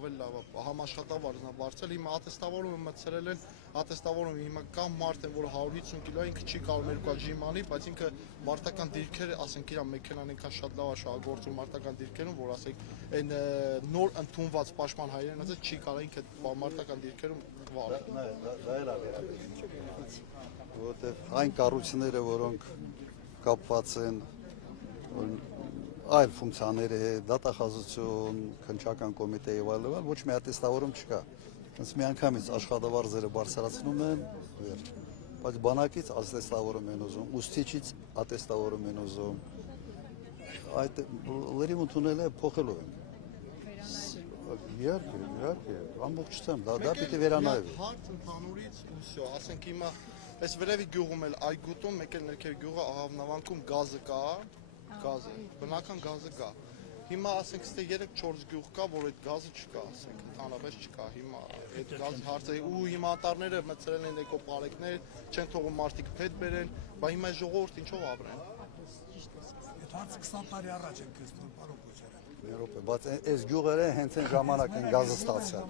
ավելի լավ է, համաշխատավարձն է բարձել, հիմա ատեստավորումը մտցրել են, ատեստավորումը հիմա կամ մարդ են, որ 150 կիլո է, ինքը չի կարող 2 ժիմ անի, բայց ինքը մարտական դիրքեր, ասենք իր մեքենան այնքան շատ լավ է շահագործում մարտական դիրքերում, որ ասենք այն նոր ընդունված պաշտպան հայերեն ասած չի կարող ինքը մարտական դիրքերում վարի։ Դա էլ է որովհետև այն կառույցները, որոնք կապված են այլ ֆունկցիաների հետ, դատախազություն, քննչական կոմիտե եւ այլն, ոչ մի ատեստավորում չկա։ Հենց միանգամից աշխատավարձերը բարձրացնում են, վերջ։ Բայց բանակից ատեստավորում են ուզում, ուսուցիչից ատեստավորում են ուզում։ Այդ լրիվ ընդունել է փոխելու են։ Իհարկե, ամբողջությամբ դա պիտի վերանայվի։ Հարց ընդհանուրից ու всё, ասենք հիմա այս վերևի գյուղում էլ այգուտում, մեկ էլ ներքև գյուղը Աղավնավանքում գազը կա, գազը, բնական գազը կա։ Հիմա ասենք ստե 3-4 գյուղ կա, որ այդ գազը չկա, ասենք ընդհանրապես չկա։ Հիմա այդ գազ հարցը ու հիմա անտառները մտցրել են էկոպարեկներ, չեն թողում մարդիկ փետ բերեն, բայց հիմա ժողովուրդ ինչով ապրեն։ Այդ հարցը 20 տարի առաջ են քստում, պարոն Քոչարյան։ Եվրոպա, բայց այս գյուղերը հենց այն ժամանակ են գազը ստացել։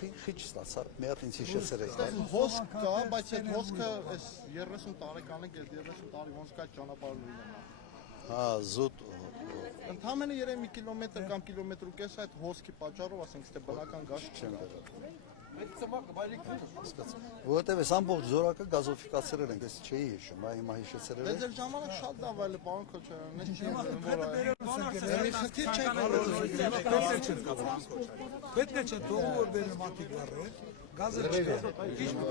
Խիչ ստացա, մի հատ ինձ հիշեցրել եք։ Հոսք կա, բայց այդ հոսքը այս 30 տարեկան է, 30 տարի ոնց կա ճանապարհն ունենա։ Հա, զուտ Ընդհանրապես երևի մի կիլոմետր կամ կիլոմետր ու կես այդ հոսքի պատճառով, ասենք, ստե բնական գազ չեն վերել։ Որովհետև այս ամբողջ զորակը գազոֆիկացրել են, ես չէի հիշում, հիմա հիշեցրել Դե եք։ ձեր ժամանակ շատ լավ այլ է, պարոն Քոչարյան, ես չի Պետք է չէ թողու որ բերել մատիկ վառը, գազը չկա։ Ինչ մի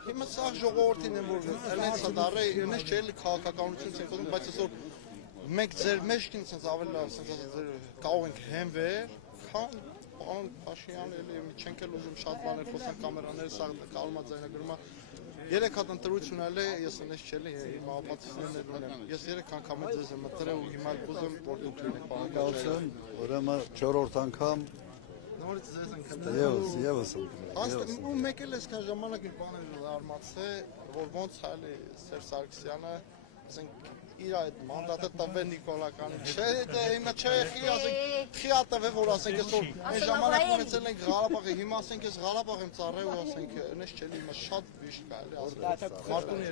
Հիմա սա ժողովրդին են որ այնց դարը, այնց չէ էլի քաղաքականություն ցեն խոսում, բայց այսօր մենք ձեր մեջքին ցենց ավելի լավ, ցենց ձեր կարող ենք հենվել, քան պարոն Փաշինյանը էլի չենք էլ ուզում շատ բաներ խոսան կամերաները սա կարում է ձայնագրումը 3 հատ ընտրություն ալի, ես այնպես չէ, հիմա ապացույցներ ունեմ։ Ես 3 անգամ ձեզ եմ մտրել ու հիմա ուզում որ դուք լինեք Կալություն, ուրեմն 4-րդ անգամ նորից ձեզ ենք Եվս ու մեկ էլ այսքան ժամանակ մի բան է արմացել, որ ոնց հալի Սերժ Սարգսյանը, ասենք իր այդ մանդատը տվել Նիկոլականին, չէ, դա հիմա չէ, ասենք խիա տվել, որ ասենք այսօր այն ժամանակ ունեցել ենք Ղարաբաղը, հիմա ասենք ես Ղարաբաղ եմ ծառայել ու ասենք այնպես չէ, հիմա շատ վիշտ կա, էլի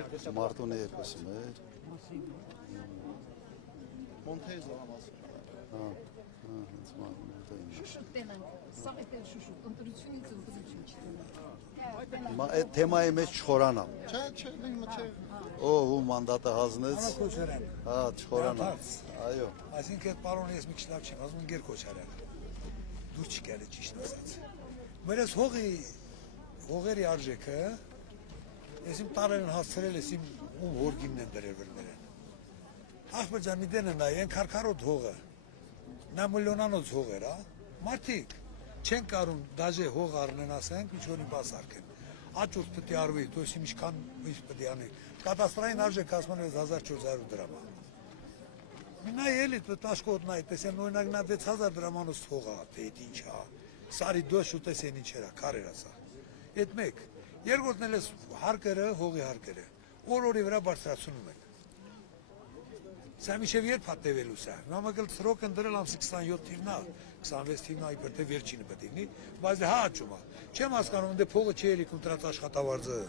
ասենք Մարտունի երկուսում է։ Մոնթեյզը ասում։ Հա, հենց Մոնթեյզը։ Շուշուտեն են, սա էդ էլ շուշուտ, ընտրությունից ընտրություն չտենեն։ Հիմա այդ թեմայի մեջ չխորանամ։ Չէ, հիմա չէ։ Ով ու մանդատը հանձնեց։ Քոչարյան։ Հա, չխորանամ։ Այո։ Այսինքն այդ պարոնը ես մի քիչ լավ չեմ ասում Գեր Քոչարյան։ Դուր չկար է ճիշտ ասած։ Մեր այս հողերի արժեքը ես իմ տարերն հասցրել ես իմ ում հորգիմն են դրել վերները։ Ախպեր ջան, մի դենը նայ, այն քարքարոտ հողը։ Նա միլիոնանոց հող էր, հա։ Մարդիկ չեն կարում դաժե հող առնեն, ասենք, ինչ որի բաց արկեն։ Աճուրդ պետք է արվի, то есть ինչքան ինչ պետք է անի։ Կատաստրային արժեքը ասում են 1400 դրամ։ Մինա էլի տաշկոտ նայ, տեսեն օրինակ նա 6000 դրամանոց հող է, թե դա ինչ է։ Սարի դոշ ու տեսեն ինչ era, քարեր ասա։ Այդ մեկ։ Երկրորդն էլ է հարկերը, հողի հարկերը։ Օր-օրի վրա բարձրացնում են։ Սա միշև երբ հատևելու սա։ Նամակել սրոք ընդրել ամսի 27 թիվնա, 26 թիվնա իբր թե վերջինը պետք է լինի, բայց դե հա աճում է։ Չեմ հասկանում, դե փողը չի էլի կոնտրատ աշխատավարձը,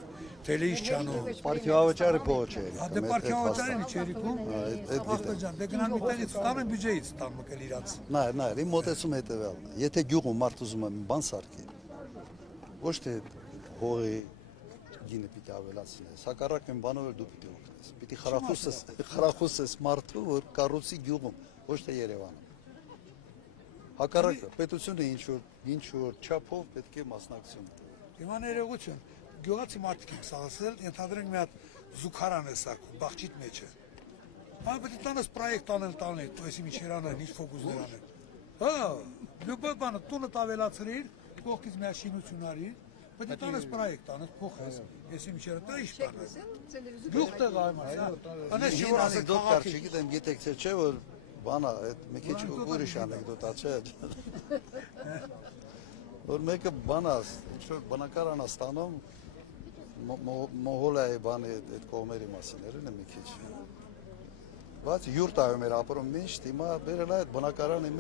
թելի ինչ չանում։ Պարտիավաճառի փողը չէ։ Հա դե պարտիավաճառին չի էլիքում։ Ախպեր ջան, դե գնան միտենից ստանում բյուջեից տան մկել իրանց։ Նայ, իմ մոտեցում հետևյալն է։ Եթե գյուղում մարդ ուզում է մի բան սարքի, ոչ թե հողի գինը պիտի ավելացնես, հակառակ այն բանով էլ դու պիտի օգնես։ Պիտի խրախուսես մարդու, որ կառուցի գյուղում, ոչ թե Երևանում։ Հակառակը պետությունը ինչ որ չափով պետք է մասնակցություն։ Հիմա ներողություն, գյուղացի մարդիկ են սաղասել, ենթադրենք մի հատ զուգարան է սարքում, բաղջիտ մեջը։ Հա պետք է տանես պրոյեկտ անել, то есть ինչեր անեն, ինչ ֆոկուսներ անեն։ Հա, լյուբը բանը տունը ավելացրիր, կողքից մի շինություն արիր, պետք է տանես պրոյեկտ անես, փոխես, ես ինչեր դա ինչ բանը։ Գյուղ տեղ այմա, անես Ինչ անեկդոտ կար, չգիտեմ, գիտեք թե չէ, որ բանա, այդ մի քիչ ուրիշ անեկդոտա չէ։ Որ մեկը բանա, ինչ որ բնակարան ստանում Մոհոլիայի բանի այդ կողմերի մասին, երևի մի քիչ։ Բայց յուրտայում էր ապրում միշտ, հիմա բերել է այդ բնակարանի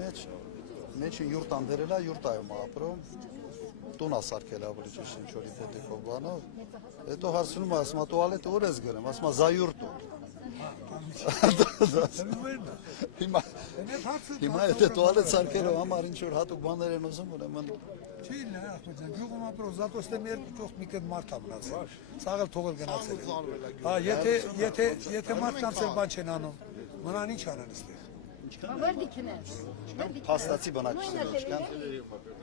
մեջին յուրտան բերել է, յուրտայում ապրում, տուն ասարկել ավելի ճիշտ ինչ-որի պետիկով բանով, հետո հարցնում ասում տուալետը ուր ես գնում, ասում զայուրտ տուն։ Հիմա եթե տուալետ սարքելով համար ինչ-որ հատուկ բաներ են ուզում, ուրեմն Չի նա ախպեջան, գյուղում ապրող զատոստե մեր ճոխ մի կետ մարդ ամնացել, սաղել թողել գնացել է։ Եթե մարդ կանցել բան չեն անում, մնան ինչ անեն ստեղ։ Վերդիքներ։ փաստացի բնակիչներ չկան։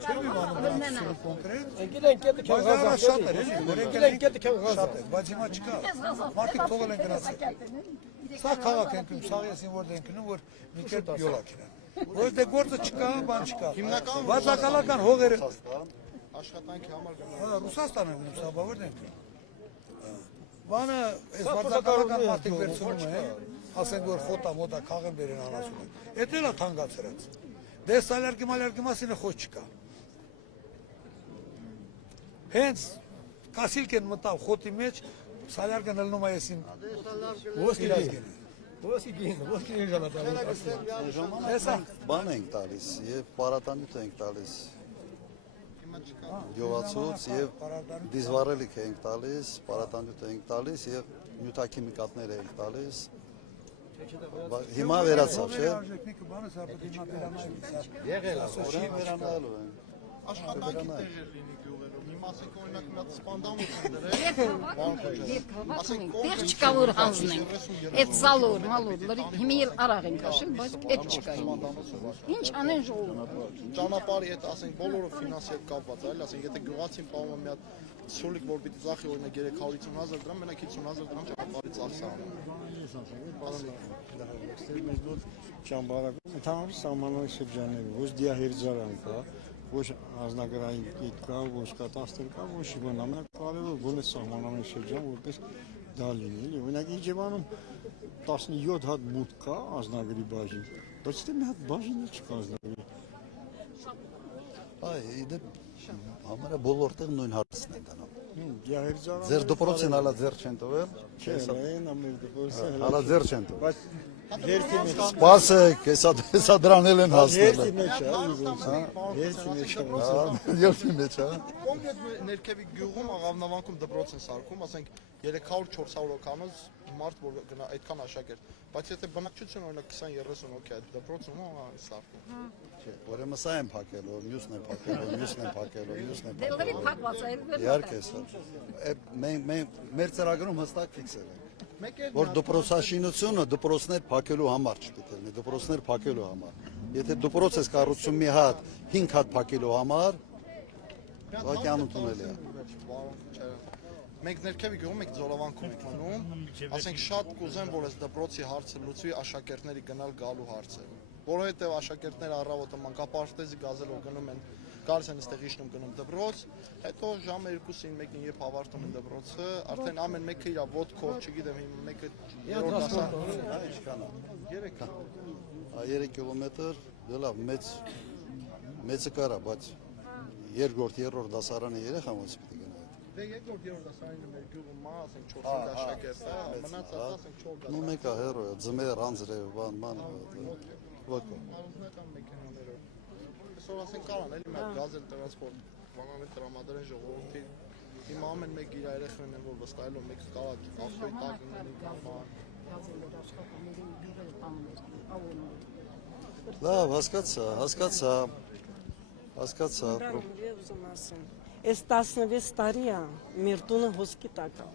Չեմ իմանում բնակիչները կոնկրետ, Գիտենք կետը քան բայց շատ էր, էլի, Գիտենք կետը քան շատ էր, բայց հիմա չկա, մարդիկ թողել են գնացել։ Սա քաղաք են կնում, սաղ եսին որ դեն կնում, որ մի կետ յոլակ են։ Որ դե գործը չկա, բան չկա։ Վատակալական հողերը Աշխատանքի համար գնալ։ Ռուսաստան են գնում, սա բավարդ են կնում։ Բանը, այս վատակալական մարդիկ վերցնում են, ասենք որ խոտա մոտա քաղեն բերեն անասում են։ Էդ էլ է թանգացրած։ Դե սալյարգիմասինը խոս չկա։ Հենց կասիլք են մտավ խոտի մեջ, սալյարգն ելնում է եսին իրազգին։ Ոսկին ժամանակ։ Բան ենք տալիս եւ պարատանյութ ենք տալիս գյուղացուց եւ դիզվարելիք ենք տալիս, պարատանյութ ենք տալիս եւ նյութաքիմիկատներ ենք տալիս։ Հիմա վերացավ, չէ՞։ Եղել է, Վերանալու են։ Աշխատանքի տեղեր լինի գյուղերում։ Հիմա ասենք օրինակ մի հատ սպանդամուտ են դրել։ Դեր չկա որ հանձնենք։ Այդ զալոր, մալոր, հիմի էլ արաղ են քաշել, բայց այդ չկա։ Ինչ անեն ժողովուրդ։ Ճանապարհի հետ ասենք բոլորը ֆինանսիալ կապված է, այլ ասենք եթե գյուղացին պահում է մի հատ սուլիկ որ պիտի ծախի օրինակ 350,000 դրամ, մենակ 50,000 դրամ ճանապարհի ծախս է անում։ Ճամբարակում ընդհանուր սահմանային շրջաններ, ոչ դիահերձարան կա, ոչ անձնագրային կետ կա, ոչ կատաստր կա, ոչ բան, ամենակարևորը գոնե սահմանային շրջան, որպես դա լինի, էլի։ Օրինակ Իջևանում 17 հատ մուտք կա անձնագրի բաժին, բայց դե մի հատ բաժինը չկա անձնագրի։ Այ դե համարը բոլոր տեղ նույն հարցն է դառնում։ Դիահերձարան։ Ձեր դպրոցին հալա ձեր չեն տվել։ Չէ, այն ամեն դպրոցը Հալա ձեր չեն տվել։ բայց երկի մեջ Սպասեք, հեսա դրան էլ են հասնել։ երկի մեջ է, երկի մեջ է։ Երկի մեջ, հա։ Կոնկրետ ներքևի գյուղում աղավնավանքում դպրոց են սարքում, ասենք 300-400 հոգանոց մարդ որ գնա այդքան աշակերտ, բայց եթե բնակչություն օրինակ 20-30 հոգի այդ դպրոցում է սարքում։ Չէ, ուրեմն սա են փակելու, մյուսն են փակելու, մյուսն են փակելու, մյուսն են Դե լրի փակելու։ փակված է, Իհարկե սա։ Մեր ծրագրում հստակ ֆիքսել ենք։ Մեկ էլ Որ դպրոցաշինությունը դպրոցներ փակելու համար չպիտի լինի, դպրոցներ փակելու համար։ Եթե դպրոց ես կառուցում մի հատ, 5 հատ փակելու համար, վակյան ընդունել է։ Մենք ներքևի գյուղում ենք Զորավանքում տոնում, ասենք շատ կուզեն որ այս դպրոցի հարցը լուծվի աշակերտների գնալ գալու հարցը։ Որովհետև աշակերտները առավոտը մանկապարտեզի գազելով գնում են, գալիս են այստեղ իջնում գնում դպրոց, հետո ժամը 2-ին 1-ին երբ ավարտում են դպրոցը, արդեն ամեն մեկը իր ոտքով, չգիտեմ, մեկը երրորդ դասարան, Ինչքան է։ 3 3 կիլոմետր, դե լավ, մեծը կարա, բայց երրորդ դասարանի երեխա ոնց պիտի գնա։ Դե երրորդ դասարանը մեր գյուղում մա, ասենք 4 աշակերտ է, մնացած ասենք 4 դասարան։ Ну մեկը հերո է, ձմեր, անձրև, բան, ոկո։ Առանձնական մեքենաներով։ Այսօր ասենք կարան էլի մեր գազել տրանսպորտ, բանալի տրամադրեն ժողովրդի։ Հիմա ամեն մեկ իր երեխան են որ վստահելով մեկ կարա ավտոյի տակ ունենի կամ բան։ Լավ, հասկացա։ Այս 16 տարի է մեր տունը հոսքի տակ է։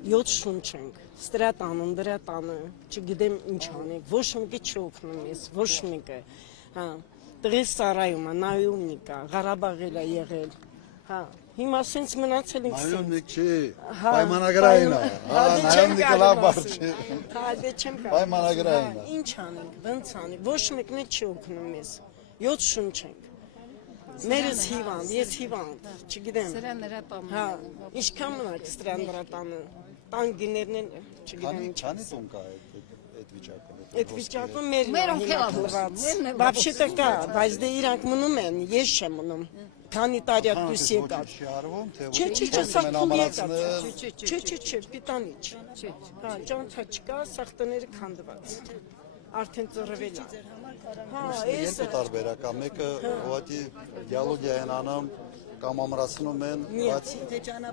7 շունչ ենք, ստրատանում, դրատանը, չգիտեմ ինչ անենք, ոչ մեկը չօգնում ես, ոչ մեկը։ Հա, տղես սարայում է, նայումնիկ է, Ղարաբաղել է եղել։ Հա, հիմա սենց մնացել ենք սենց։ Նայումնիկ չի, պայմանագրային է։ Հա, նայումնիկը լավ բառ չի։ Հա, դե չեմ կարող։ Պայմանագրային է։ Ինչ անենք, ոնց անենք, ոչ մեկն է չօգնում ես։ 7 շունչ ենք։ Մերս հիվանդ, ես հիվանդ, չգիտեմ։ Սրան նրա տանը։ Հա, ինչքան մնաք ստրան դրա տանը, տան գիներն են, չգիտեմ ինչ։ Քանի տուն կա այդ վիճակը։ Այդ վիճակը մեր Մերոնք էլ հելավված։ մերն էլ Вообще-то կա, բայց դե իրանք մնում են, ես չեմ մնում։ Քանի տարի է դուս եկած։ Չի արվում, թե Չէ, սա փուլ եկած։ Չէ, պիտանի չէ։ Հա, ճանթա չկա, սախտները քանդված։ արդեն ծռվել է։ Հա, Երկու տարբերակ է, մեկը ուղղակի դիալոգիա են անում կամ ամրացնում են, բայց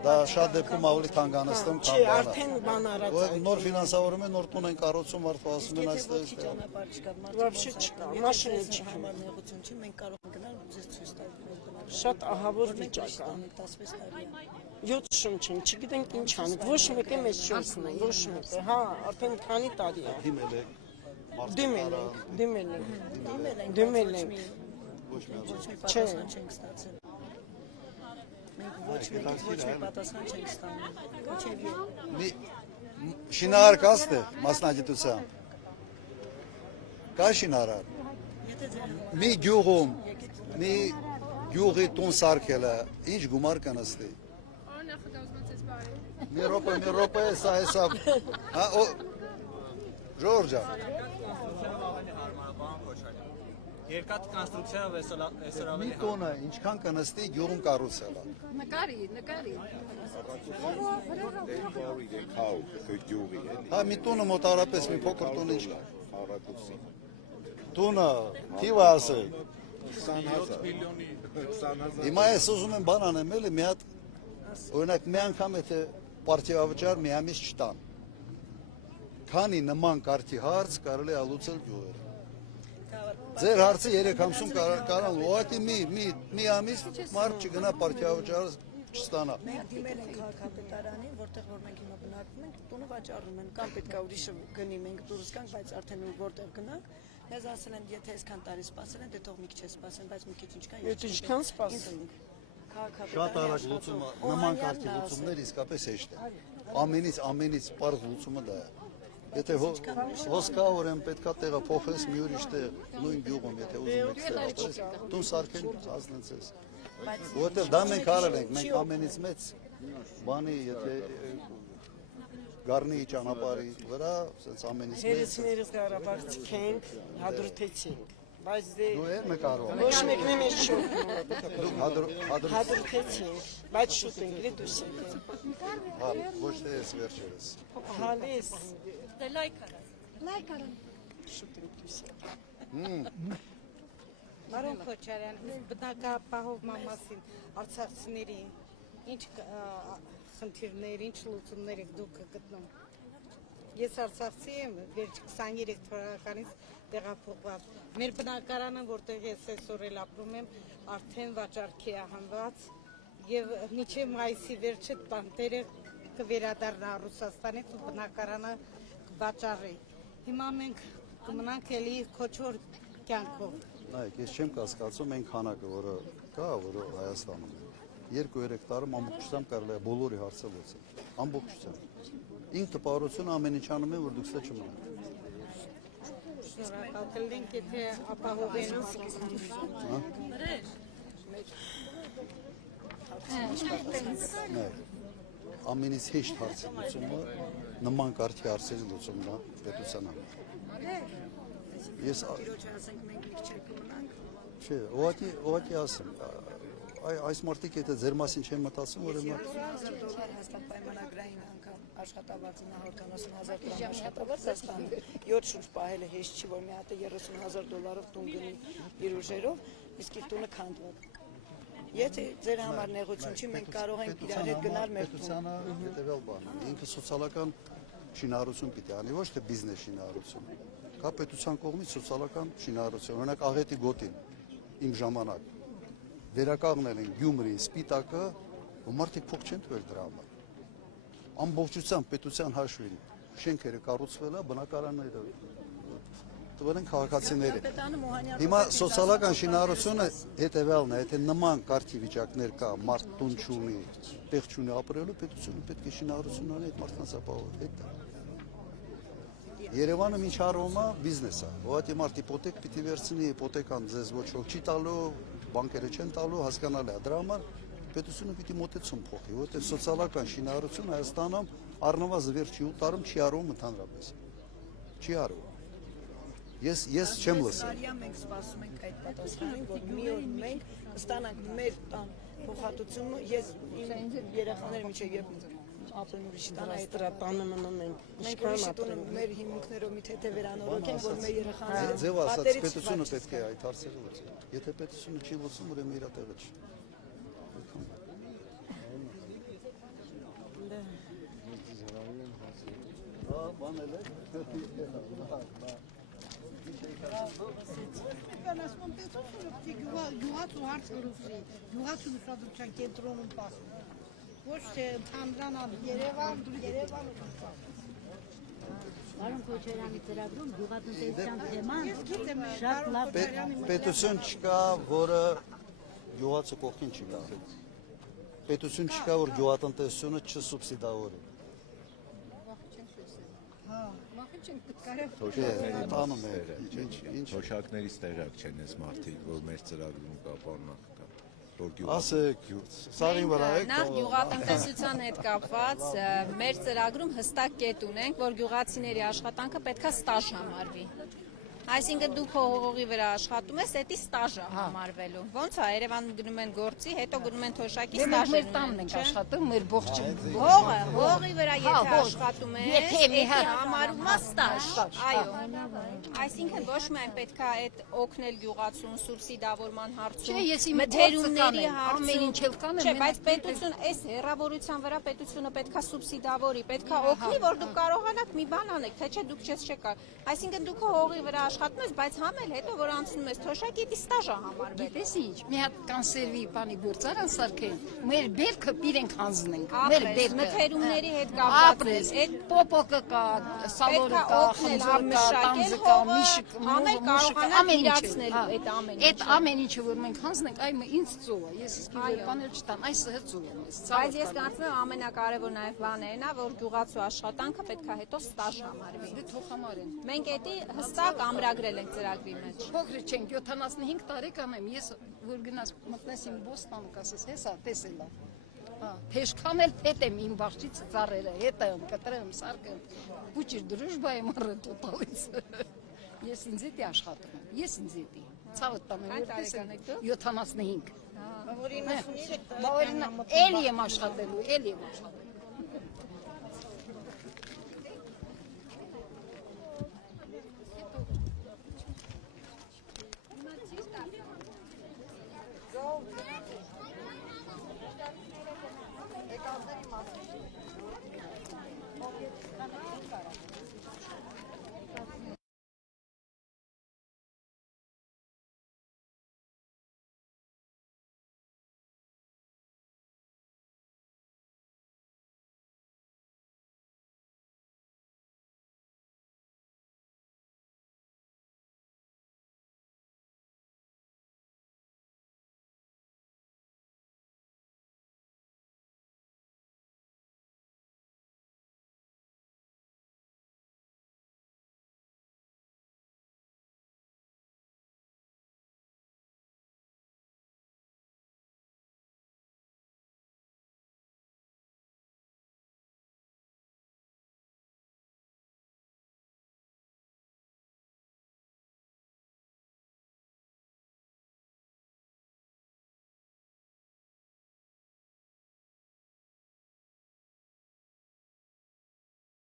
դա շատ դեպքում ավելի թանկանացնում Չէ, քան բանը։ արդեն բան արած Որ նոր ֆինանսավորում են, նոր տուն են կառուցում, մարդու ասում են այստեղ։ Вообще չկա, մաշինը չկա։ նեղություն չի, մենք կարող ենք գնալ ու ձեզ ցույց տալ մեր բնակարանը։ Շատ ահավոր վիճակ է։ 16 տարի է։ 7 շունչ են, չգիտենք ինչ անենք, ոչ մեկը մեզ չօգնում, ոչ մեկը։ Հա, արդեն քանի տարի է։ Դիմել եք, Դիմել ենք։ Դիմել ենք, ոչ մի ոչ մի Չէ։ պատասխան չենք ստացել։ Մենք ոչ մի պատասխան չենք ստանում։ Ոչ շինարար կա ստե մասնագիտությամբ։ Կա շինարար։ Եթե ձեր Մի գյուղում, մի գյուղի տուն սարքելը, ինչ գումար կանստի։ Մի րոպե, սա, հա, Ժորժա, Երկաթ կոնստրուկցիա այսօր մի ավելի տունը ինչքան կանստի գյուղում կառուցելը։ Նկարի։ Հա, մի տունը մոտարապես մի փոքր տուն ինչ։ Տունը, թիվը ասել։ 20,000 միլիոնի 20,000 Հիմա ես ուզում եմ բան անեմ, էլի մի հատ, օրինակ մի անգամ եթե պարտիավճար մի ամիս չտան։ Քանի նման կարգի հարց կարելի է լուծել գյուղերը։ Ձեր հարցը 3 ամսում կարան ուղղակի մի ամիս մարդ չգնա պարտիավճարը չստանա։ մենք դիմել ենք քաղաքապետարանին, որտեղ որ մենք հիմա բնակվում ենք, տունը վաճառում են, կամ պետք է ուրիշը գնի, մենք դուրս գանք, բայց արդեն որտեղ գնանք, մեզ ասել են, եթե այսքան տարի սպասել են, դե թող մի քիչ սպասեն, բայց մի քիչ ինչքան Եթե ինչքան սպասենք։ Շատ արագ լուծումը, նման կարգի լուծումներ իսկապես հեշտ է։ Ամենից պարզ լուծումը դա է։ Եթե հոսքա օրեն պետքա տեղը փոխես մի ուրիշ տեղ, նույն գյուղում, եթե ուզում եք ստեղծես, տուն սարքեն ազնեցես։ Որտեղ դա մենք արել ենք, մենք ամենից մեծ բանի, եթե Գառնի ճանապարհի վրա, ասենց ամենից մեծ Հերոսներս Ղարաբաղցիք ենք, հադրութեցինք, բայց դե դու եր մեկարում։ ոչ մեկն է մեզ չօգնում։ Դուք հադրութ Հադրութեցինք, բայց շուտ ենք լի դուրս եկել։ հա, ոչ թե ես վերջերս։ Հալիս Դե լայք արա։ շուտ ենք դուրս եկել։ Բարոն Քոչարյան, բնակապահովման մասին արցախցիների ինչ խնդիրներ, ինչ լուծումներ եք դուք գտնում։ Ես արցախցի եմ, վերջ 23 թվականից տեղափոխված։ Մեր բնակարանը, որտեղ ես այսօր էլ ապրում եմ, արդեն վաճառքի է հանված եւ մինչեւ մայիսի վերջը տանտերը կվերադառնա Ռուսաստանից ու բնակարանը կվաճառի։ Հիմա մենք կմնանք էլի քոչոր կյանքով։ Նայեք, ես չեմ կասկածում այն քանակը, որը կա, որը Հայաստանում է։ 2-3 տարում ամբողջությամբ կարելի է բոլորի հարցը լուծել։ Ամբողջությամբ։ Ինքը տպավորությունը ամեն ինչ անում է, որ դուք ստե չմնաք։ Շնորհակալ կլինք, եթե ապահովեն։ Նայեք, ամենից հեշտ հարցի լուծումը նման կարգի հարցերի լուծումն է պետության համար։ Ես Տիրոջը ասենք մենք մի քիչ կմնանք։ չէ, ուղղակի ասեմ, այս մարդիկ եթե ձեր մասին չեն մտածում, ուրեմն $30,000 հաստատ պայմանագրային անգամ աշխատավարձ 970,000 դրամ աշխատավարձ ստանում։ 7 շուրջ պահելը հեշտ չի, որ մի հատ $30,000 տուն գնի իր ուժերով, իսկ իր տունը քանդված։ Եթե ձեր համար նեղություն չի, մենք կարող ենք իրար հետ գնալ մեր տուն։ պետությանը հետևյալ բան, ինքը սոցիալական շինարարություն պիտի անի, ոչ թե բիզնես շինարարություն։ Կա պետության կողմից սոցիալական շինարարություն, օրինակ աղետի գոտին, իմ ժամանակ վերականգնել են Գյումրի, Սպիտակը, ու մարդիկ փող չեն տվել դրա համար։ Ամբողջությամբ պետության հաշվին շենքերը կառուցվել է, բնակարանները տվել են քաղաքացիների։ Հիմա սոցիալական շինարարությունը հետևյալն է, եթե նման կարգի վիճակներ կա, մարդ տուն չունի, տեղ չունի ապրելու, պետությունը պետք է շինարարություն անի այդ մարդկանց ապահովի։ Երևանը ինչ առումա բիզնես է։ Ուղղակի մարդ իպոթեկ պիտի վերցնի, իպոթեկան ձեզ ոչ ոք չի տալու, բանկերը չեն տալու, հասկանալի է։ Դրա համար պետությունը պիտի մոտեցում փոխի, որովհետև սոցիալական շինարարություն Հայաստանում առնվազն վերջի 8 տարում չի արվում ընդհանրապես։ Չի արվում։ Ես չեմ լսել։ Տարիա մենք սպասում ենք այդ պատասխանին, որ մի օր մենք կստանանք մեր տան փոխհատուցումը, ես իմ երեխաները միջև երբ ապրեն ուրիշ տան այդ Ստրատանը մնում ենք։ Մենք ուրիշի տուն մեր հիմունքներով մի թեթե վերանորոգենք, որ մեր երեխաները Ձև ասած պատերից պետությունը չվաճեն։ պետք է այդ հարցերը լուծի։ Եթե պետությունը չի լուծում, ուրեմն իր տեղը չի։ Ասում պետությունը պիտի գյուղացու հարց գրուվի, գյուղացու մշտադրության կենտրոնում պահի։ Ոչ թե ընդհանրանալ Երևան Բարոն Քոչարյանի ծրագրում գյուղատնտեսության թեման շատ լավ Պետություն չկա, որը գյուղացու կողքին չկա։ Պետություն չկա, որ գյուղատնտեսությունը չսուբսիդավորի։ Թոշակներից տեղակ չեն այս մարդիկ, որ մեր ծրագրում կա, պարունակը կա, որ Ասեք, սարին վրա եք։ Նախ գյուղատնտեսության հետ կապված մեր ծրագրում հստակ կետ ունենք, որ գյուղացիների աշխատանքը պետքա ստաժ համարվի։ Այսինքն դու քո հողի վրա աշխատում ես, դա ստաժ է համարվելու։ Ոնց է, Երևանում գնում են գործի, հետո գնում են թոշակի ստաժ Մեր տանն ենք աշխատում, մեր ողջ հողի վրա եթե աշխատում ես, դա համարվում է ստաժ։ Այո։ Այսինքն ոչ միայն պետքա այդ օգնել գյուղացուն սուբսիդավորման հարցում, մթերումների հարցում, չէ, բայց պետություն այս հերավորության վրա պետությունը պետքա սուբսիդավորի, պետքա օգնի, որ դուք կարողանաք մի բան անեք, թե չէ դուք չեք։ Այսինքն դուք հողի վրա աշխատում ես, բայց համել հետո որ անցնում ես թոշակի, դա ստաժ է համարվել։ Գիտես ինչ, մի հատ կոնսերվի բանի գործարան սարքեն, մեր բերքը իրենք հանձնենք, մեր Ապրես, բերքը մթերումների հետ կապված այդ պոպոկը կա, սալորը կա, խնձորը կա, տանձը կա, միշը կա, ամեն այդ ամեն ինչը որ մենք հանձնենք, այ ինձ ծով է, ես իսկ որ բաներ չտան, այս հծով եմ ես։ Բայց ես կարծում եմ ամենակարևոր նաև բաներն է, որ գյուղացու աշխատանքը պետք է հետո ստաժ համարվի։ Դե թող համարեն։ Մենք դա հստակ ամրագրել ենք ծրագրի մեջ։ Փոքր չենք, 75 տարեկան եմ, ես որ գնաս մտնես իմ բոստանը, կասես, հեսա, տեսել է։ Հա, թեժքան էլ հետ եմ իմ բաղջից ծառերը, հետը եմ, կտրեմ, սարկեմ, պուչիր դրուժբա եմ առել տոտալից։ Ես ինձ էտի աշխատում եմ, ես ինձ էտի, ծավըտ տանը որ տեսել, 75։ Բավորինը էլի եմ աշխատելու, էլի եմ աշխատելու։